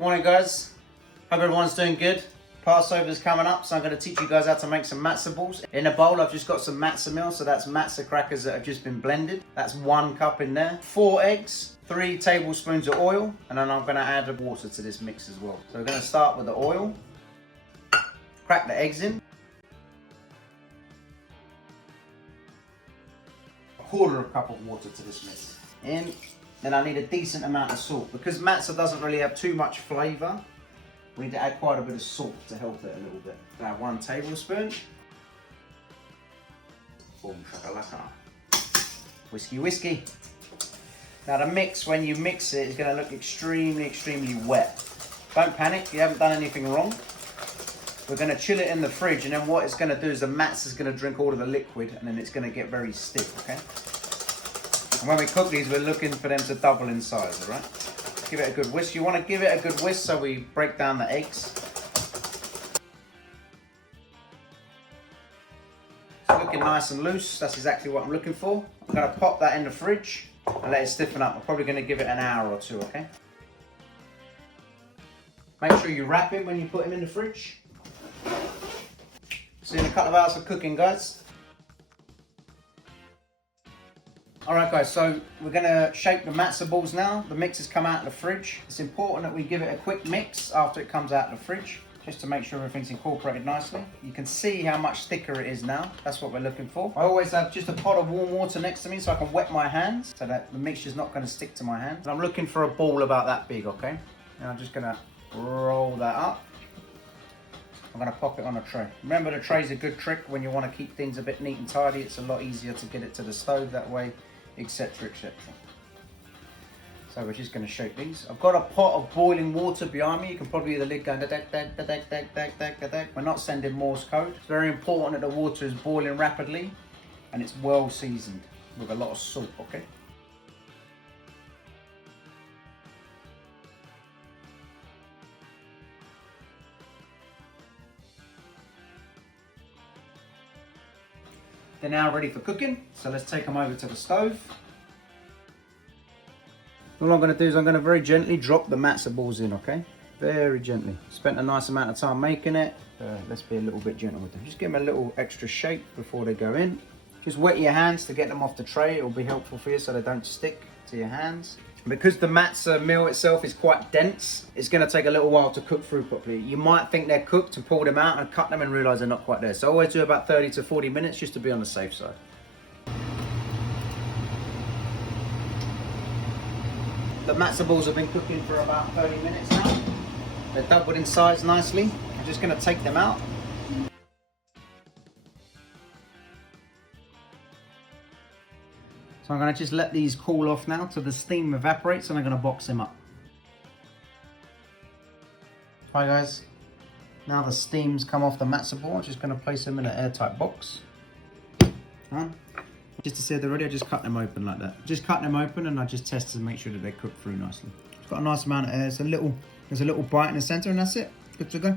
Morning guys, hope everyone's doing good. Passover's coming up, so I'm going to teach you guys how to make some matzah balls. In a bowl I've just got some matzah meal, so that's matzah crackers that have just been blended. That's 1 cup in there. 4 eggs, 3 tablespoons of oil, and then I'm going to add the water to this mix as well. So we're going to start with the oil. Crack the eggs in. 1/4 cup of water to this mix. In. Then I need a decent amount of salt. Because matzah doesn't really have too much flavour, we need to add quite a bit of salt to help it a little bit. Now 1 tablespoon. Boom shakalaka. Whiskey. Now the mix, when you mix it, is going to look extremely wet. Don't panic, you haven't done anything wrong. We're going to chill it in the fridge, and then what it's going to do is the matzah is going to drink all of the liquid, and then it's going to get very stiff, okay? And when we cook these, we're looking for them to double in size, all right? Give it a good whisk. You want to give it a good whisk so we break down the eggs. It's looking nice and loose. That's exactly what I'm looking for. I'm going to pop that in the fridge and let it stiffen up. I'm probably going to give it an hour or 2, okay? Make sure you wrap him when you put him in the fridge. See you in a couple of hours of cooking, guys. Alright guys, so we're going to shape the matzah balls now. The mix has come out of the fridge. It's important that we give it a quick mix after it comes out of the fridge, just to make sure everything's incorporated nicely. You can see how much thicker it is now. That's what we're looking for. I always have just a pot of warm water next to me so I can wet my hands so that the mixture's not going to stick to my hands. And I'm looking for a ball about that big, okay? And I'm just going to roll that up. I'm going to pop it on a tray. Remember, the tray's a good trick when you want to keep things a bit neat and tidy. It's a lot easier to get it to the stove that way, etc, etc. So we're just going to shape these. I've got a pot of boiling water behind me. You can probably hear the lid going da-da-da-da-da-da-da-da-da. We're not sending Morse code. It's very important that the water is boiling rapidly and it's well seasoned with a lot of salt, okay? They're now ready for cooking, so let's take them over to the stove. All I'm going to do is I'm going to very gently drop the matzah balls in, okay? Very gently. Spent a nice amount of time making it. Let's be a little bit gentle with them. Just give them a little extra shake before they go in. Just wet your hands to get them off the tray. It will be helpful for you so they don't stick to your hands. Because the matzah meal itself is quite dense, it's going to take a little while to cook through properly. You might think they're cooked and pull them out and cut them and realise they're not quite there. So I always do about 30 to 40 minutes just to be on the safe side. The matzah balls have been cooking for about 30 minutes now. They're doubled in size nicely. I'm just going to take them out. So I'm going to just let these cool off now till the steam evaporates, and I'm going to box them up. Hi guys, now the steam's come off the matzah ball. I'm just going to place them in an airtight box. Just to see if they're ready, I just cut them open like that. Just cut them open and I just test to make sure that they cook through nicely. It's got a nice amount of air. There's a little bite in the center, and that's it. Good to go.